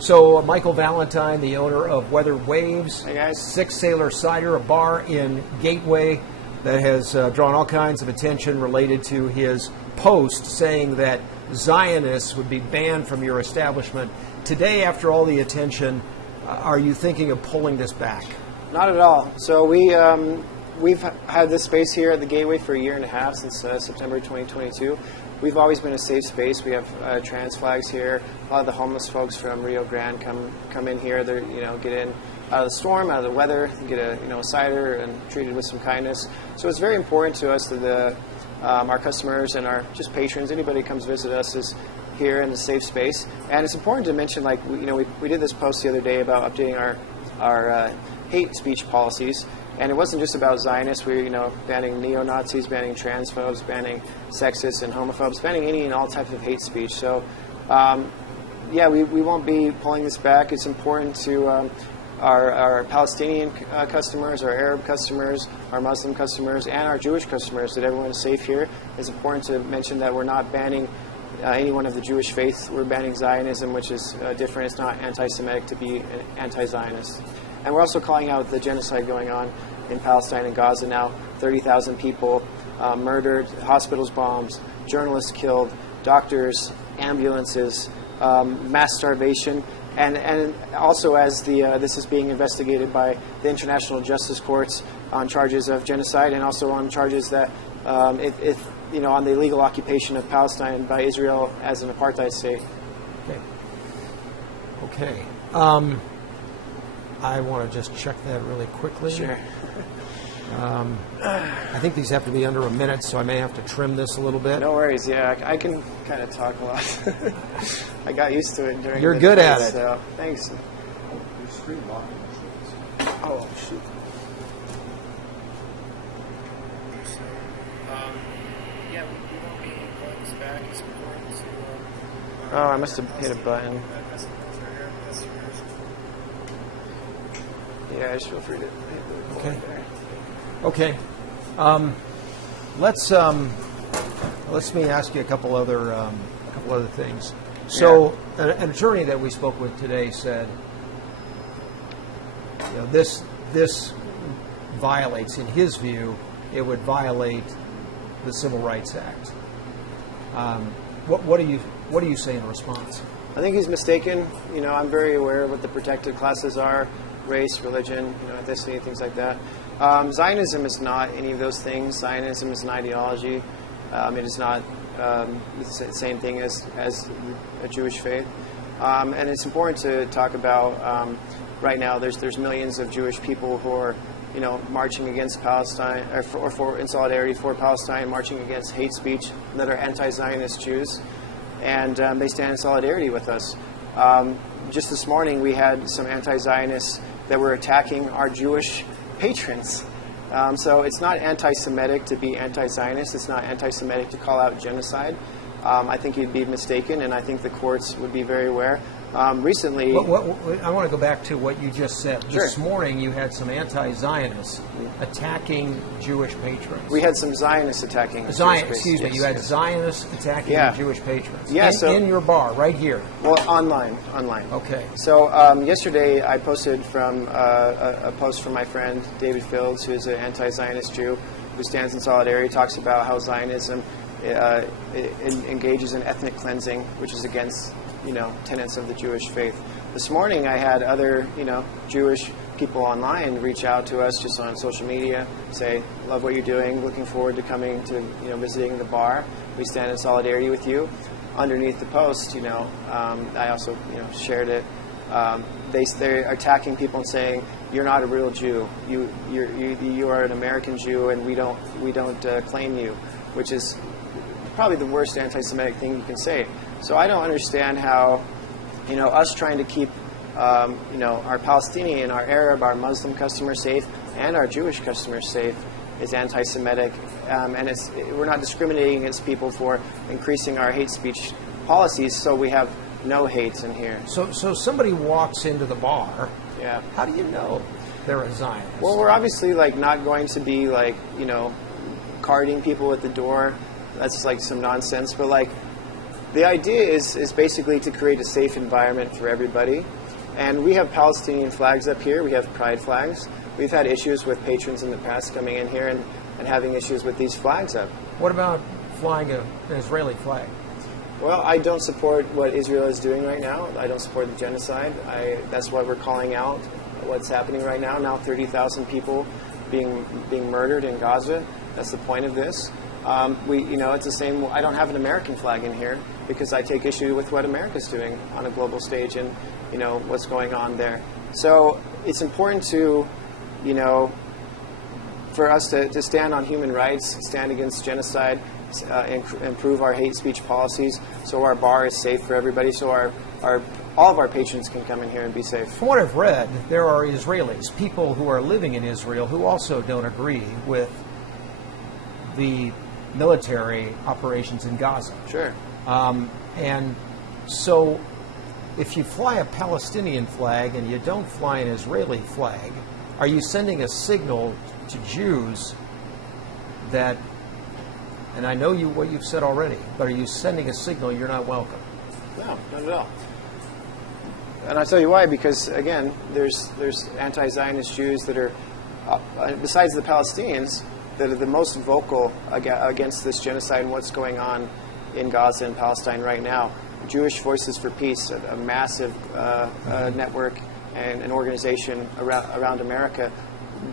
So Michael Valentine, the owner of Weather Waves, Hey guys. Six Sailor Cider, a bar in Gateway that has drawn all kinds of attention related to his post saying that Zionists would be banned from your establishment. Today, after all the attention, are you thinking of pulling this back? Not at all. So we've had this space here at the Gateway for a year and a half, since September 2022. We've always been a safe space. We have trans flags here. A lot of the homeless folks from Rio Grande come in here. They get in out of the storm, out of the weather, get a cider and treated with some kindness. So it's very important to us that our customers and our just patrons, anybody who comes visit us, is here in a safe space. And it's important to mention, like we did this post the other day about updating our hate speech policies. And it wasn't just about Zionists. We were, banning neo-Nazis, banning transphobes, banning sexists and homophobes, banning any and all types of hate speech. So, we won't be pulling this back. It's important to our Palestinian customers, our Arab customers, our Muslim customers, and our Jewish customers that everyone is safe here. It's important to mention that we're not banning anyone of the Jewish faith. We're banning Zionism, which is different. It's not anti-Semitic to be anti-Zionist. And we're also calling out the genocide going on in Palestine and Gaza now. 30,000 people murdered, hospitals bombed, journalists killed, doctors, ambulances, mass starvation. And also as this is being investigated by the International Justice Courts on charges of genocide, and also on charges that on the illegal occupation of Palestine by Israel as an apartheid state. Okay. I want to just check that really quickly. Sure. I think these have to be under a minute, so I may have to trim this a little bit. No worries. Yeah, I can kind of talk a lot. I got used to it during. You're good at it. So thanks. Oh shoot. Yeah, we won't be pulling this back. It's important to. I must have hit a button. Yeah, just feel free to hit the record there. Okay. Let me ask you a couple other things. So, an attorney that we spoke with today said, this violates, in his view, it would violate the Civil Rights Act. What do you say in response? I think he's mistaken. I'm very aware of what the protected classes are: race, religion, ethnicity, things like that. Zionism is not any of those things. Zionism is an ideology. It is not the same thing as a Jewish faith. And it's important to talk about. Right now, there's millions of Jewish people who are, marching against Palestine, or in solidarity for Palestine, marching against hate speech, that are anti-Zionist Jews, and they stand in solidarity with us. Just this morning, we had some anti-Zionists that were attacking our Jewish patrons. So it's not anti-Semitic to be anti-Zionist. It's not anti-Semitic to call out genocide. I think you'd be mistaken, and I think the courts would be very aware. Recently... I want to go back to what you just said. Sure. This morning you had some anti-Zionists attacking Jewish patrons. We had some Zionists attacking Excuse me, you had Zionists attacking Jewish patrons. Yeah, in your bar, right here. Well, online. Okay. So yesterday I posted from a post from my friend David Fields, who is an anti-Zionist Jew who stands in solidarity, talks about how Zionism engages in ethnic cleansing, which is against tenets of the Jewish faith. This morning I had other Jewish people online reach out to us just on social media, say, love what you're doing, looking forward to coming to visiting the bar. We stand in solidarity with you. Underneath the post, I also shared it. They're attacking people and saying, you're not a real Jew. You are an American Jew, and we don't claim you, which is probably the worst anti-Semitic thing you can say. So I don't understand how, us trying to keep, our Palestinian, our Arab, our Muslim customers safe, and our Jewish customers safe is anti-Semitic, and we're not discriminating against people for increasing our hate speech policies. So we have no hate in here. So somebody walks into the bar. Yeah. How do you know they're a Zionist? Well, we're obviously not going to be carding people at the door. That's some nonsense. But The idea is basically to create a safe environment for everybody. And we have Palestinian flags up here. We have pride flags. We've had issues with patrons in the past coming in here and having issues with these flags up. What about flying an Israeli flag? Well, I don't support what Israel is doing right now. I don't support the genocide. That's why we're calling out what's happening right now. Now 30,000 people being murdered in Gaza. That's the point of this. It's the same. I don't have an American flag in here because I take issue with what America's doing on a global stage and, what's going on there. So it's important to, for us to stand on human rights, stand against genocide, improve our hate speech policies, so our bar is safe for everybody, so all of our patrons can come in here and be safe. From what I've read, there are Israelis, people who are living in Israel, who also don't agree with the military operations in Gaza. Sure. And so if you fly a Palestinian flag and you don't fly an Israeli flag, are you sending a signal to Jews that, and I know what you've said already, but are you sending a signal you're not welcome? No, not at all. And I'll tell you why, because, again, there's anti-Zionist Jews that are, besides the Palestinians, that are the most vocal against this genocide and what's going on in Gaza and Palestine right now. Jewish Voices for Peace, a massive network and an organization around America,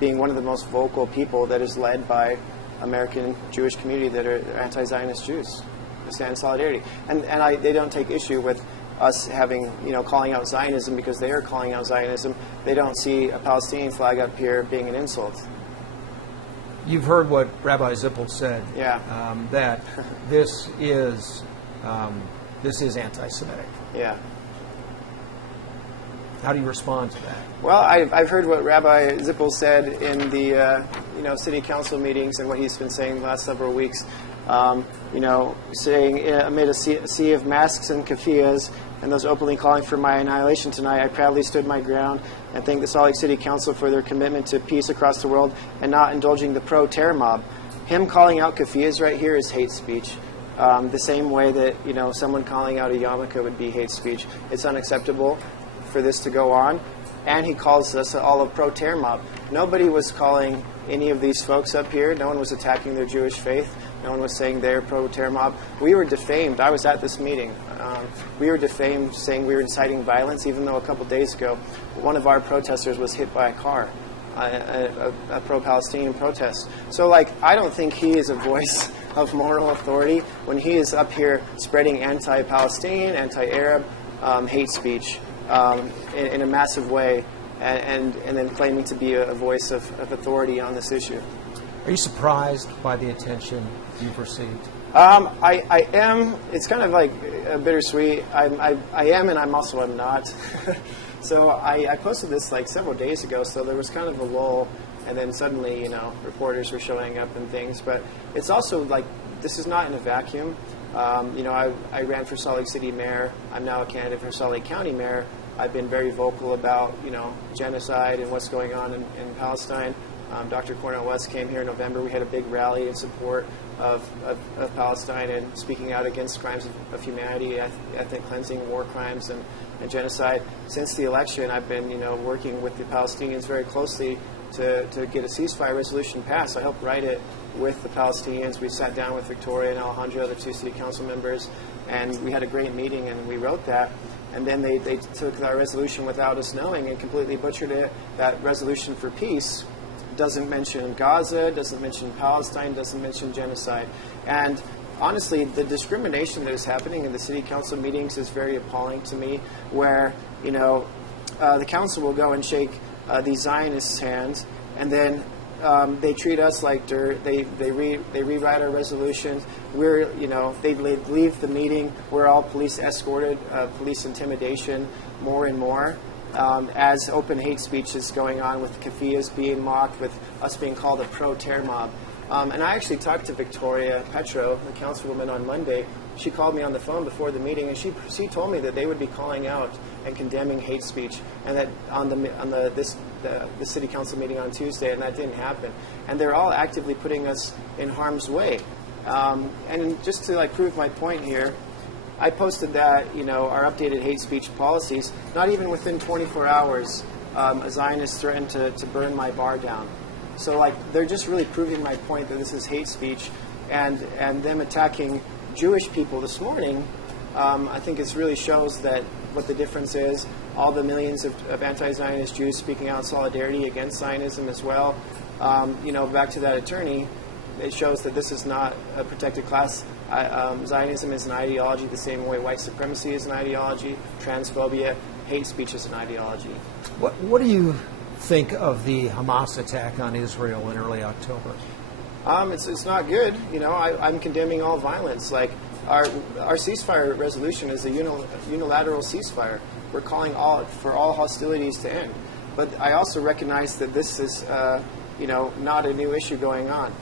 being one of the most vocal people that is led by American Jewish community that are anti-Zionist Jews. They stand in solidarity. And they don't take issue with us having, calling out Zionism because they are calling out Zionism. They don't see a Palestinian flag up here being an insult. You've heard what Rabbi Zippel said. Yeah. That this is anti-Semitic. Yeah. How do you respond to that? Well, I've heard what Rabbi Zippel said in the city council meetings and what he's been saying the last several weeks. Saying amid a sea of masks and keffiyehs and those openly calling for my annihilation tonight, I proudly stood my ground and thank the Salt Lake City Council for their commitment to peace across the world and not indulging the pro-terror mob. Him calling out keffiyehs right here is hate speech. The same way that someone calling out a yarmulke would be hate speech. It's unacceptable for this to go on. And he calls us all a pro-terror mob. Nobody was calling any of these folks up here. No one was attacking their Jewish faith. No one was saying they're pro-terror mob. We were defamed. I was at this meeting. We were defamed saying we were inciting violence, even though a couple days ago one of our protesters was hit by a car, a pro-Palestinian protest. So, I don't think he is a voice of moral authority when he is up here spreading anti-Palestinian, anti-Arab hate speech in a massive way and then claiming to be a voice of authority on this issue. Are you surprised by the attention you've received? I am. It's kind of like bittersweet. I am, and I'm also am not. So I posted this several days ago. So there was kind of a lull, and then suddenly, reporters were showing up and things. But it's also this is not in a vacuum. I ran for Salt Lake City mayor. I'm now a candidate for Salt Lake County mayor. I've been very vocal about genocide and what's going on in Palestine. Dr. Cornel West came here in November. We had a big rally in support of Palestine and speaking out against crimes of humanity, ethnic cleansing, war crimes, and genocide. Since the election, I've been working with the Palestinians very closely to get a ceasefire resolution passed. I helped write it with the Palestinians. We sat down with Victoria and Alejandro, the two city council members, and we had a great meeting, and we wrote that. And then they took our resolution without us knowing and completely butchered it. That resolution for peace doesn't mention Gaza, doesn't mention Palestine, doesn't mention genocide. And honestly, the discrimination that is happening in the city council meetings is very appalling to me, where, the council will go and shake these Zionists' hands, and then they treat us like dirt. They rewrite our resolutions. They leave the meeting. We're all police escorted, police intimidation more and more. As open hate speech is going on with keffiyehs being mocked, with us being called a pro-terror mob. And I actually talked to Victoria Petro, the councilwoman, on Monday. She called me on the phone before the meeting, and she told me that they would be calling out and condemning hate speech, and that on the city council meeting on Tuesday, and that didn't happen. And they're all actively putting us in harm's way. And just to prove my point here, I posted that, our updated hate speech policies, not even within 24 hours, a Zionist threatened to burn my bar down. So, like, they're just really proving my point that this is hate speech, and them attacking Jewish people this morning, I think it really shows that what the difference is. All the millions of anti-Zionist Jews speaking out in solidarity against Zionism as well. Back to that attorney, it shows that this is not a protected class. Zionism is an ideology the same way white supremacy is an ideology, transphobia, hate speech is an ideology. What do you think of the Hamas attack on Israel in early October? It's not good. I'm condemning all violence. Like our ceasefire resolution is a unilateral ceasefire. We're calling for all hostilities to end. But I also recognize that this is not a new issue going on.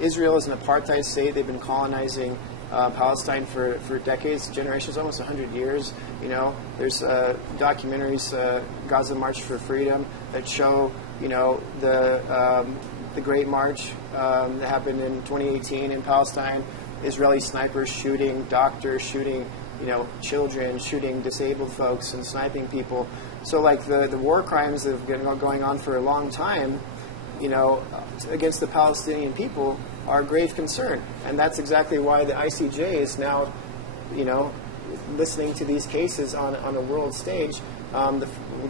Israel is an apartheid state. They've been colonizing Palestine for decades, generations, almost 100 years. There's documentaries, Gaza March for Freedom, that show the Great March that happened in 2018 in Palestine. Israeli snipers shooting doctors, shooting children, shooting disabled folks, and sniping people. So, like, the war crimes that have been going on for a long time, against the Palestinian people are a grave concern. And that's exactly why the ICJ is now, listening to these cases on a world stage.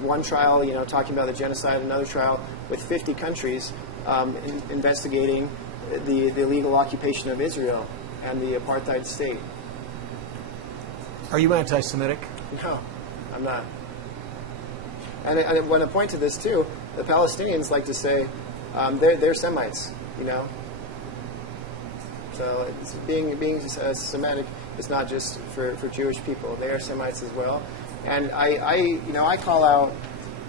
One trial, talking about the genocide, another trial with 50 countries investigating the illegal occupation of Israel and the apartheid state. Are you anti-Semitic? No, I'm not. And I want to point to this too. The Palestinians like to say they're Semites, So it's being Semitic is not just for Jewish people. They are Semites as well. And I call out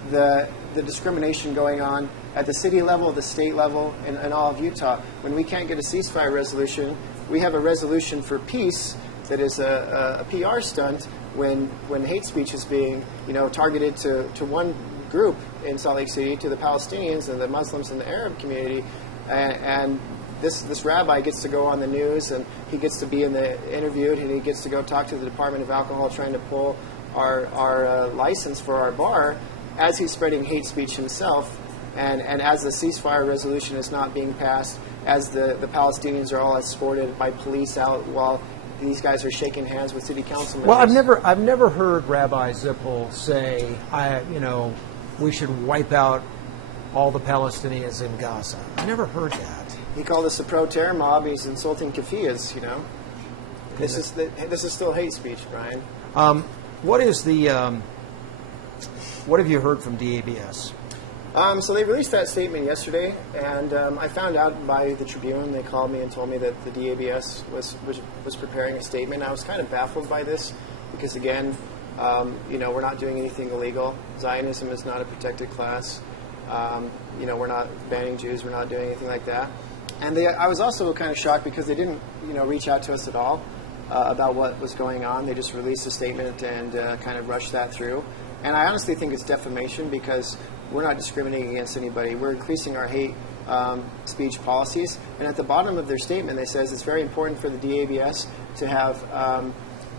the discrimination going on at the city level, the state level, and all of Utah. When we can't get a ceasefire resolution, we have a resolution for peace that is a PR stunt when hate speech is being targeted to one group in Salt Lake City, to the Palestinians and the Muslims and the Arab community, and this rabbi gets to go on the news, and he gets to be interviewed, and he gets to go talk to the Department of Alcohol trying to pull our license for our bar as he's spreading hate speech himself, and as the ceasefire resolution is not being passed, as the Palestinians are all escorted by police out while these guys are shaking hands with city council members. Well, I've never heard Rabbi Zippel say, we should wipe out all the Palestinians in Gaza. I never heard that. He called us a pro-terror mob. He's insulting kafiyas, This is still hate speech, Brian. What have you heard from DABS? So they released that statement yesterday, and I found out by the Tribune. They called me and told me that the DABS was preparing a statement. I was kind of baffled by this because, again, we're not doing anything illegal. Zionism is not a protected class. We're not banning Jews. We're not doing anything like that. And I was also kind of shocked because they didn't, reach out to us at all about what was going on. They just released a statement and kind of rushed that through. And I honestly think it's defamation because we're not discriminating against anybody. We're increasing our hate speech policies. And at the bottom of their statement, they says it's very important for the DABS to have,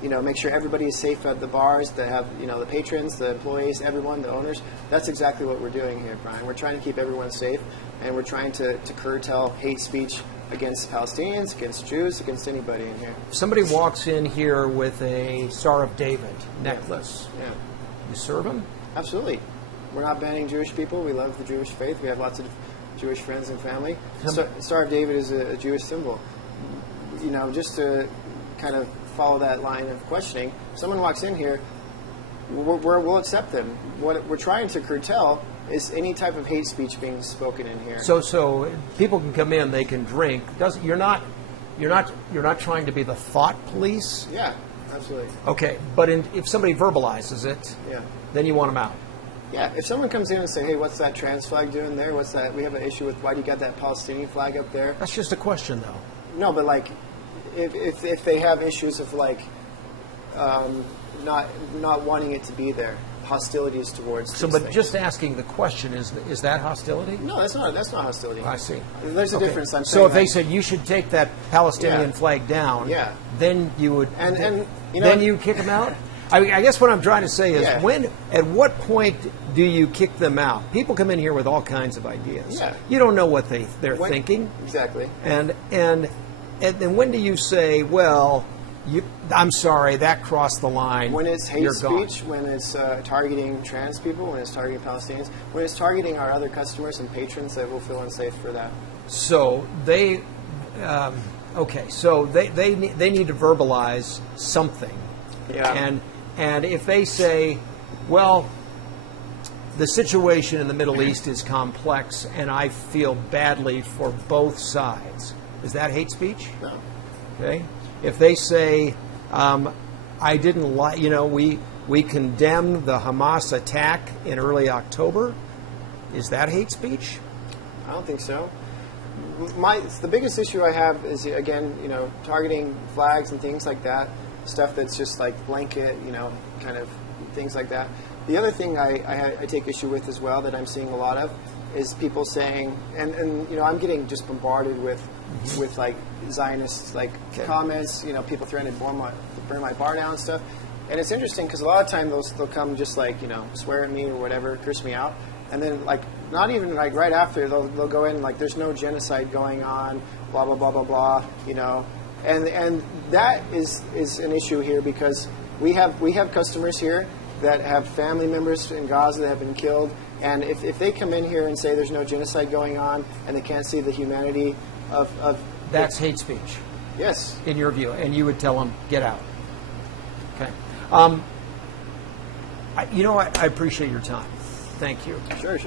make sure everybody is safe at the bars, to have, the patrons, the employees, everyone, the owners. That's exactly what we're doing here, Brian. We're trying to keep everyone safe, and we're trying to curtail hate speech against Palestinians, against Jews, against anybody in here. Somebody walks in here with a Star of David necklace. Yeah. You serve him? Absolutely. We're not banning Jewish people. We love the Jewish faith. We have lots of Jewish friends and family. Star of David is a Jewish symbol. Just to kind of follow that line of questioning, if someone walks in here, we'll accept them. What we're trying to curtail is any type of hate speech being spoken in here. So people can come in, they can drink. You're not trying to be the thought police? Yeah, absolutely. Okay, but if somebody verbalizes it, then you want them out. Yeah, if someone comes in and say, hey, what's that trans flag doing there? What's that? We have an issue with why do you got that Palestinian flag up there? That's just a question, though. No, but like, if they have issues of like not wanting it to be there, hostilities towards. So, these but things. just asking the question, is that hostility? No, that's not hostility. I see. There's a Okay. difference. I'm so saying if they said you should take that Palestinian Yeah. flag down, Yeah. then you would, And you know, then you kick them out. I mean, I guess what I'm trying to say is, Yeah. at what point do you kick them out? People come in here with all kinds of ideas. Yeah. You don't know what they're when- thinking. Exactly. And then when do you say, well, I'm sorry, that crossed the line. When it's hate You're gone. speech, when it's targeting trans people, when it's targeting Palestinians, when it's targeting our other customers and patrons that will feel unsafe for that. So they, okay. So they need to verbalize something. Yeah. And if they say, well, the situation in the Middle East is complex, and I feel badly for both sides, is that hate speech? No. Okay. If they say, I didn't like, we condemn the Hamas attack in early October, is that hate speech? I don't think so. The biggest issue I have is, again, targeting flags and things like that, stuff that's just like blanket, kind of things like that. The other thing I take issue with as well that I'm seeing a lot of is people saying, and I'm getting just bombarded with like Zionist comments, people threatening to burn my bar down and stuff. And it's interesting because a lot of times they'll come just like, swear at me or whatever, curse me out. And then not even right after, they'll go in like there's no genocide going on, blah, blah, blah, blah, blah, And that is an issue here because we have customers here that have family members in Gaza that have been killed. And if they come in here and say there's no genocide going on and they can't see the humanity of That's hate speech. Yes. In your view. And you would tell them, get out. Okay. I appreciate your time. Thank you. Sure.